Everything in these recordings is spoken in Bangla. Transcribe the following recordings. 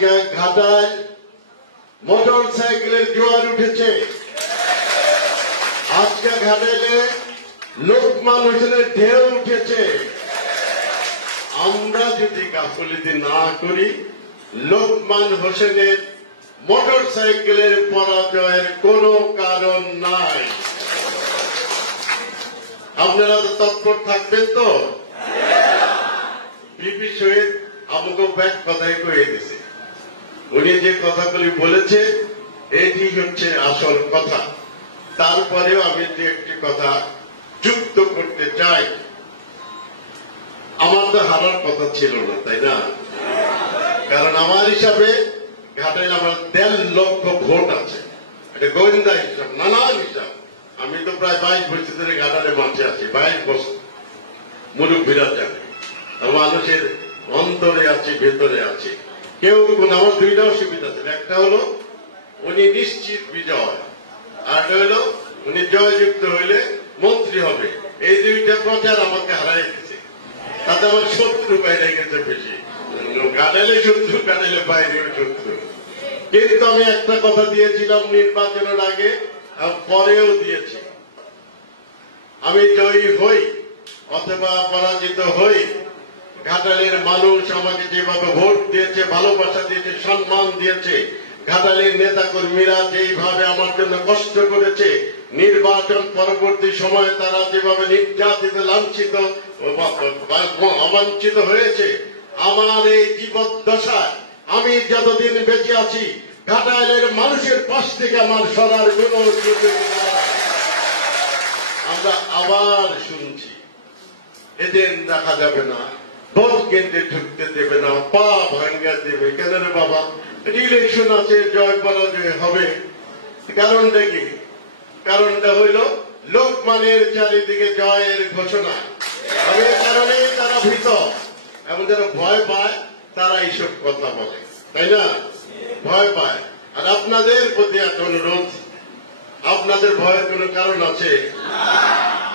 আজকে ঘাটায় মোটর সাইকেলের জোয়ার উঠেছে। আজকে ঘাটাইলে লোকমান হোসেনের ঢেউ উঠেছে। আমরা যদি গাফিলতি না করি, লোকমান হোসেনের মোটর সাইকেলের পরাজয়ের কোনো কারণ নাই। আপনারা তো তৎপর থাকবেন তো? বিপি শহীদ আমাকে ব্যাক কথাই কয়ে দিয়েছে। উনি যে কথাগুলি বলেছে এটি হচ্ছে আসল কথা। তারপরেও আমি যে একটি কথা যুক্ত করতে চাই, আমার তো হারার কথা ছিল না, তাই না? কারণ আমার হিসাবে ঘাটাইল আমার 1.5 লক্ষ ভোট আছে। এটা গোয়েন্দা হিসাব, নানান হিসাব। আমি তো প্রায় 22 বছর ধরে ঘাটালে মাঠে আছি, 22 বছর। মুরব্বীরা জানে মানুষের অন্তরে আছে, ভেতরে আছে। কেউ আমার দুইটা অসুবিধা ছিল। একটা হলো উনি নিশ্চিত বিজয়, আর হলো উনি জয়যুক্ত হইলে মন্ত্রী হবে। এই দুইটা প্রচার আমাকে হারাই গেছে। তাতে আমার শত্রু বাইরে গেছে বেশি। ঘাটাইলে শত্রু, ঘাটাইলে বাইরে শত্রু। কিন্তু আমি একটা কথা দিয়েছিলাম নির্বাচনের আগে, পরেও দিয়েছি। আমি জয়ী হই অথবা পরাজিত হই, ঘাটালের মানুষ আমাকে যেভাবে ভোট দিয়েছে, ভালোবাসা দিয়েছে, সম্মান দিয়েছে, ঘাটালের নেতা কর্মীরা যেইভাবে আমার জন্য কষ্ট করেছে, নির্বাচন পরবর্তী সময়ে তারা যেভাবে নির্যাতিত, লাঞ্ছিত, অবাঞ্ছিত হয়েছে, আমার এই জীবদ্দশায় আমি যতদিন বেঁচে আছি ঘাটালের মানুষের পাশ থেকে আমার সরার কোন সুযোগ নাই। আমরা আবার শুনছি এদের দেখা যাবে না, ভোট কেন্দ্রে ঢুকতে দেবে না, পা ভাঙ্গা দেবে। কেন রে বাবা? ইলেকশন আছে, জয় পরাজয় হবে। কারণটা কি? কারণটা হইল লোকমানের চারিদিকে জয়ের ঘোষণা। এই কারণেই তারা ভীত এবং যারা ভয় পায় তারা এইসব কথা বলে, তাই না? ভয় পায়। আর আপনাদের প্রতি একটা অনুরোধ, আপনাদের ভয়ের কোন কারণ আছে?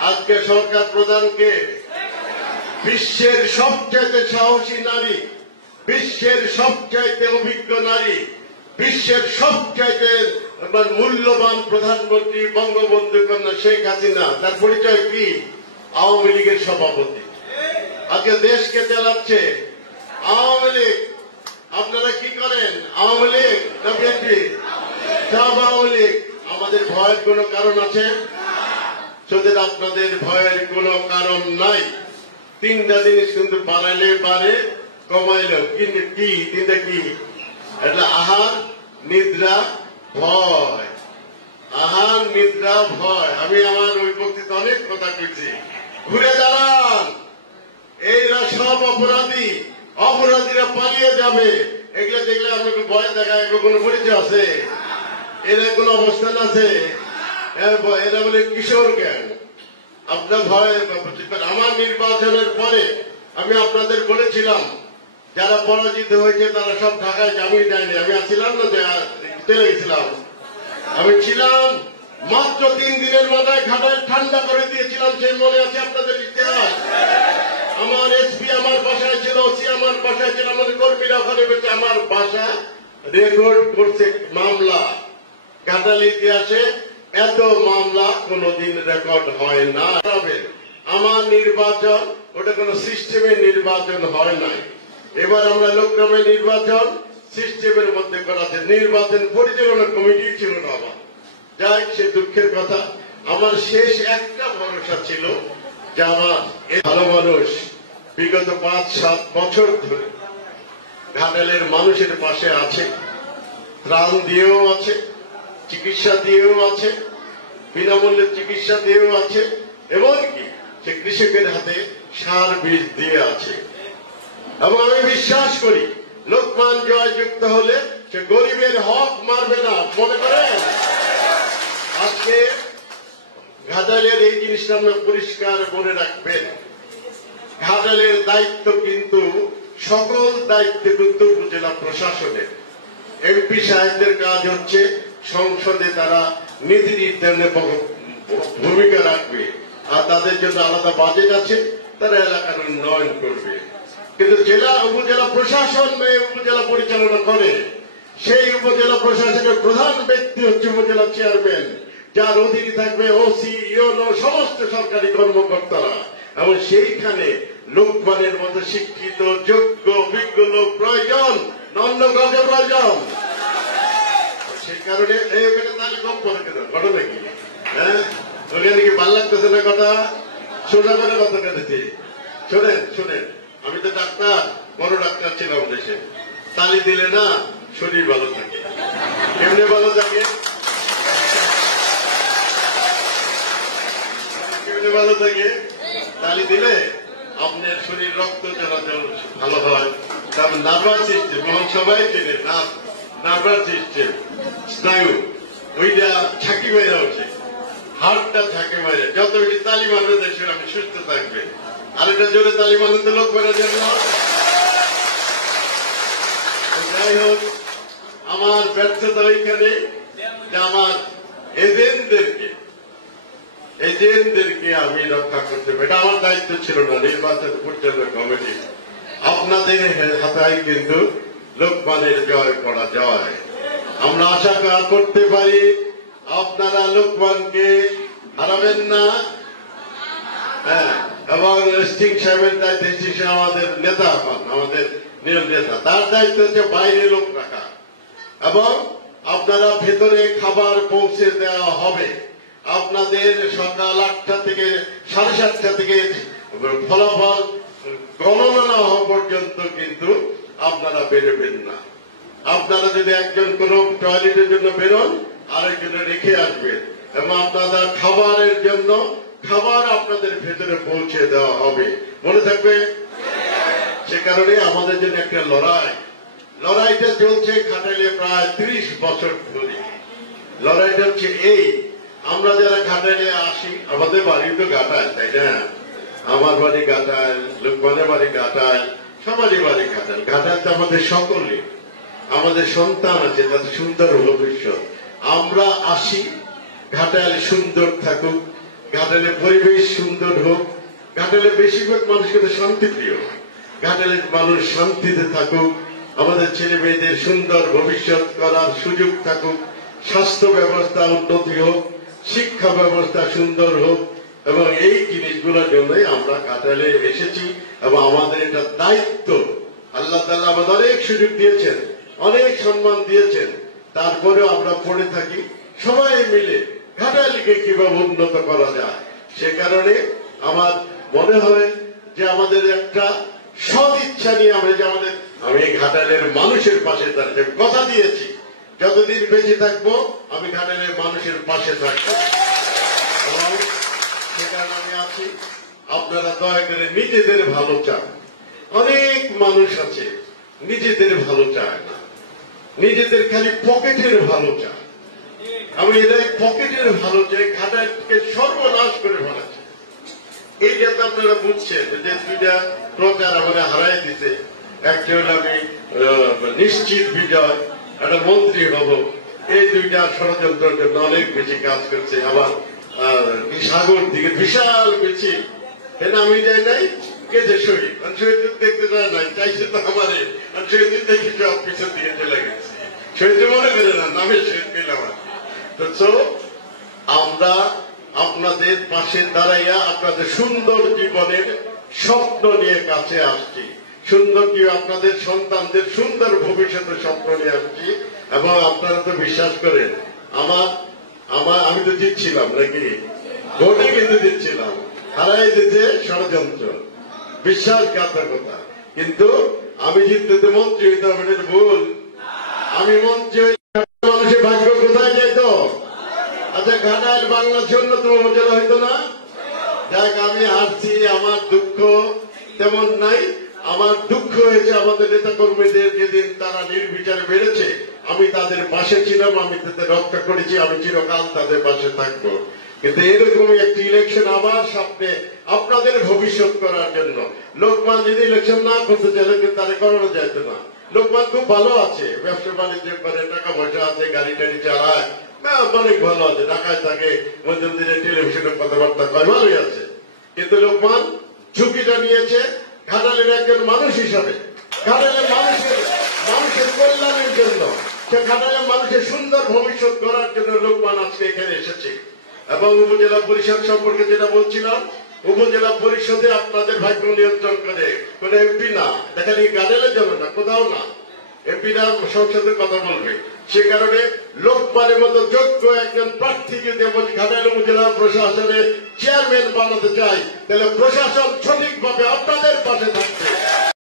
আজকে সরকার প্রধানকে বিশ্বের সবচাইতে সাহসী নারী, বিশ্বের সবচাইতে অভিজ্ঞ নারী, বিশ্বের সবচাইতে মূল্যবান প্রধানমন্ত্রী বঙ্গবন্ধু কন্যা শেখ হাসিনা, তার পরিচয় কি? আওয়ামী লীগের সভাপতি। আজকে দেশকে চালাচ্ছে আওয়ামী লীগ। আপনারা কি করেন? আওয়ামী লীগ না বিএনপি? সব আওয়ামী লীগ। আমাদের ভয়ের কোন কারণ আছে? সুতরাং আপনাদের ভয়ের কোন কারণ নাই। 3টা জিনিস কিন্তু বাড়াইলে পারে, কমাইলেও কিন্তু কি? 3টা কি? এটা আহার, নিদ্রা, ভয়। আহার, নিদ্রা, ভয়। আমি আমার ওই বক্তৃতা অনেক কথা কইছি। ঘুরে দাঁড়ান, এইরা সব অপরাধী। অপরাধীরা পালিয়ে যাবে। এগুলো দেখলে আপনাকে ভয় দেখায়, এগুলো কোন পরিচয় আছে? এরা কোন অবস্থান আছে? এরা বলে কিশোর জ্ঞান। আপনার ভয়। আমার নির্বাচনের পরে আমি আপনাদের বলেছিলাম যারা পরাজিত হয়েছে তারা সব ঢাকায় জামিন দেয়নি। আমি ছিলাম না, চলে গেছিলাম। আমি ছিলাম মাত্র 3 দিনের মাথায় ঘাটায় ঠান্ডা করে দিয়েছিলাম। সেই মনে আছে আপনাদের ইতিহাস? আমার এসপি আমার বাসায় ছিল, ওসি আমার বাসায় ছিল, আমাদের কর্মীরা ওখানে বেঁচে আমার বাসা রেকর্ড করছে মামলা। ঘাটাল ইতিহাসে এত মামলা কোনদিন রেকর্ড হয় না। আমার নির্বাচন ওটা কোন সিস্টেমের নির্বাচন হয় নাই। এবার আমরা লোকনামে নির্বাচন সিস্টেমের মধ্যে করাতে, নির্বাচন পরিচালনা কমিটি ছিল না আমার। যাই, সে দুঃখের কথা। আমার শেষ একটা ভরসা ছিল যে আমার এই ভালো মানুষ বিগত 5-7 বছর ধরে ঘাটালের মানুষের পাশে আছে, ত্রাণ দিয়েও আছে, চিকিৎসা দিয়েও আছে, বিনামূল্যে চিকিৎসা দিয়েও আছে, এবং কি সে কৃষকের হাতে সার বীজ দিয়ে আছে। এবং আমি বিশ্বাস করি লোকমান জয়যুক্ত হলে সে গরিবের হক মারবে না। মনে করেন আজকে ঘাটালের এই জিনিসটা আমরা পরিষ্কার করে রাখবেন। ঘাটালের দায়িত্ব কিন্তু সকল দায়িত্ব কিন্তু উপজেলা প্রশাসনের। এমপি সাহেবদের কাজ হচ্ছে সংসদে তারা নীতি নির্ধারণে ভূমিকা রাখবে, আর তাদের জন্য আলাদা বাজেট আছে, তারা এলাকার উন্নয়ন করবে। কিন্তু জেলা উপজেলা প্রশাসন উপজেলা পরিচালনা করে, সেই উপজেলা প্রশাসনের প্রধান ব্যক্তি হচ্ছে উপজেলা চেয়ারম্যান, যার অধীনে থাকবে ওসি, ইউনো, সমস্ত সরকারি কর্মকর্তারা। এবং সেইখানে লোকমানের মতো শিক্ষিত, যোগ্য, অভিজ্ঞ লোক প্রয়োজন, অন্য কাজে প্রয়োজন। সেই কারণে তাহলে কম করে কেন ঘটনা কি? হ্যাঁ, ওখানে কি ভাল লাগতেছে না কথা? সোজা করে কথা কেটেছে। শোনেন শোনেন, আমি তো ডাক্তার, বড় ডাক্তার ছিলাম দেশে। তালি দিলে না শরীর ভালো থাকে। কেমনে ভালো থাকে? কেমনে ভালো থাকে? তালি দিলে আপনার শরীর রক্ত চলাচল ভালো হয়। তারপর নার্ভাস সিস্টেম, এবং সবাই চেনে নার্ভাস সিস্টেম, স্নায়ু, ওইটা ছাকি মেরে ওঠে, হার্টটা থাকে মেরে। যত বেশি তালি মারবে দেশের আমি সুস্থ থাকবে। আর এটা জোরে তালি মারলে তো লোক মেরার জন্য। যাই হোক, আমার ব্যর্থতা ওইখানে যে আমার এজেন্টদেরকে আমি রক্ষা করতে পারি। এটা আমার দায়িত্ব ছিল না, নির্বাচন পরিচালনা কমিটি। আপনাদের হাতায় কিন্তু লোকমানের জয় করা যায়। আমরা আশা করতে পারি আপনারা লোকমানকে হারাবেন না। হ্যাঁ, এবং স্টিং সাহেবের দায়িত্ব আমাদের নেতা হন, আমাদের নিয়ম নেতা। তার দায়িত্ব হচ্ছে বাইরে লোক রাখা, এবং আপনারা ভেতরে খাবার পৌঁছে দেওয়া হবে। আপনাদের সকাল 8টা থেকে 7:30 থেকে ফলাফল গণনা হওয়া পর্যন্ত কিন্তু আপনারা বেরোবেন না। আপনারা যদি একজন কোন টয়লেটের জন্য বেরোন, আরেকজনে রেখে আসবেন, এবং আপনাদের খাবারের জন্য খাবার আপনাদের ভেতরে পৌঁছে দেওয়া হবে। মনে থাকবে? সে কারণে আমাদের জন্য একটা লড়াইটা চলছে ঘাটাইলে প্রায় 30 বছর ধরে। লড়াইটা হচ্ছে এই, আমরা যারা ঘাটাইলে আসি, আমাদের বাড়ি তো ঘাটাইল, তাই না? আমার বাড়ি ঘাটাইল, লোকমানের বাড়ি ঘাটাইল, সবারই বাড়ি ঘাটাইল। ঘাটাইল তো আমাদের সকলে, আমাদের সন্তান আছে, তাদের সুন্দর ভবিষ্যৎ। আমরা আসি, ঘাটাইল সুন্দর থাকুক, ঘাটাইলের পরিবেশ সুন্দর হোক, ঘাটাইলের বেশিরভাগ মানুষ কিন্তু শান্তিপ্রিয়, ঘাটাইলের মানুষ শান্তিতে থাকুক, আমাদের ছেলে মেয়েদের সুন্দর ভবিষ্যৎ করার সুযোগ থাকুক, স্বাস্থ্য ব্যবস্থা উন্নতি হোক, শিক্ষা ব্যবস্থা সুন্দর হোক, এবং এই জিনিসগুলোর জন্যই আমরা ঘাটাইলে এসেছি। এবং আমাদের এটা দায়িত্ব। আল্লাহ তাআলা আমাদের অনেক সুযোগ দিয়েছেন, অনেক সম্মান দিয়েছেন, তারপরেও আমরা পড়ে থাকি সবাই মিলে ঘাটাইলকে কিভাবে উন্নত করা যায়। সে কারণে আমার মনে হয় যে আমাদের একটা সৎ ইচ্ছা নিয়ে আমি ঘাটাইলের মানুষের পাশে দাঁড়াতে কথা দিয়েছি, যতদিন বেঁচে থাকবো আমি ঘাটাইলের মানুষের পাশে থাকবো। এবং সে কারণে আমি আছি। আপনারা দয়া করে নিজেদের ভালো চান। অনেক মানুষ আছে নিজেদের ভালো চায় না, নিজেদের খালি পকেটের ভালো চায়। আমি এটাই পকেটের ভালো চাই, ঘাটাইলকে সর্বনাশ করে ফেলেছে। এই যাতে আপনারা বুঝছেন যে দুইটা প্রচার আমাদের হারাই দিতে। একজন আমি নিশ্চিত বিজয়, একটা মন্ত্রী হব, এই দুইটা ষড়যন্ত্রের জন্য অনেক বেশি কাজ করছে। আবার সাগর দিকে বিশাল মিছিল, এটা আমি যাই নাই, কে যে শহীদ শহীদ দেখতে যায় নাই, চাইছে তো আমারে, আর শহীদ দেখি সব পিছন দিকে চলে গেছে। শহীদ মনে করে না, নামে শহীদ পেলাম। তো আমরা আপনাদের পাশে দাঁড়াইয়া আপনাদের সুন্দর জীবনের স্বপ্ন নিয়ে কাছে আসছি, সুন্দর কি আপনাদের সন্তানদের সুন্দর ভবিষ্যতের স্বপ্ন নিয়ে আসছি। এবং আপনারা তো বিশ্বাস করেন, আমি তো জিতছিলাম নাকি, ভোটে কিন্তু জিতছিলাম, হারাই দিতে ষড়যন্ত্র, বিশ্বাসঘাতকতা। কিন্তু আমি জিততে মন্ত্রী হইতে হবে, এটা ভুল। আমি মন্ত্রী মানুষের ভাগ্য কোথায় যেত? আচ্ছা, ঘাটাইল বাংলাদেশের অন্যতম উপজেলা হইতো না? যাক, আমি হারছি, আমার দুঃখ তেমন নাই। আমার দুঃখ হয়েছে আমাদের নেতা কর্মীদের, যেদিন তারা নির্বিচারে বেড়েছে, আমি তাদের পাশে ছিলাম, আমি তাদের রক্ষা করেছি, আমি চিরকাল তাদের পাশে থাকবো। কিন্তু এরকমই একটি ইলেকশন আমার সামনে, আপনাদের ভবিষ্যৎ করার জন্য। লোকমান যদি ইলেকশন না করতে চাইলে কিন্তু তাদের করানো যেত না। লোকমান খুব ভালো আছে, ব্যবসা বাণিজ্য করে, টাকা পয়সা আছে, গাড়ি টাড়ি চালায়, অনেক ভালো আছে, ঢাকায় থাকে, মধ্যে দিনে টেলিভিশনে কথাবার্তা কয়, ভালোই আছে। কিন্তু লোকমান ঝুঁকিটা নিয়েছে, ঘাটালের একজন মানুষ হিসাবে, ঘাটালের মানুষের কল্যাণের জন্য, সে ঘাটালের মানুষের সুন্দর ভবিষ্যৎ গড়ার জন্য লোকমান আজকে এখানে এসেছে। এবং উপজেলা পরিষদ সম্পর্কে যেটা বলছিলাম, উপজেলা পরিষদে আপনাদের ভাগ্য নিয়ন্ত্রণ করে কোন এমপি না, দেখেন এই ঘাটালের জন্য না, কোথাও না, এমপিরা সংসদে কথা বলবে। সে কারণে লোকপালের মতো যোগ্য একজন প্রার্থী যদি ঘাটাল উপজেলা প্রশাসনের চেয়ারম্যান বানাতে চাই, তাহলে প্রশাসন সঠিকভাবে আপনাদের পাশে থাকবে।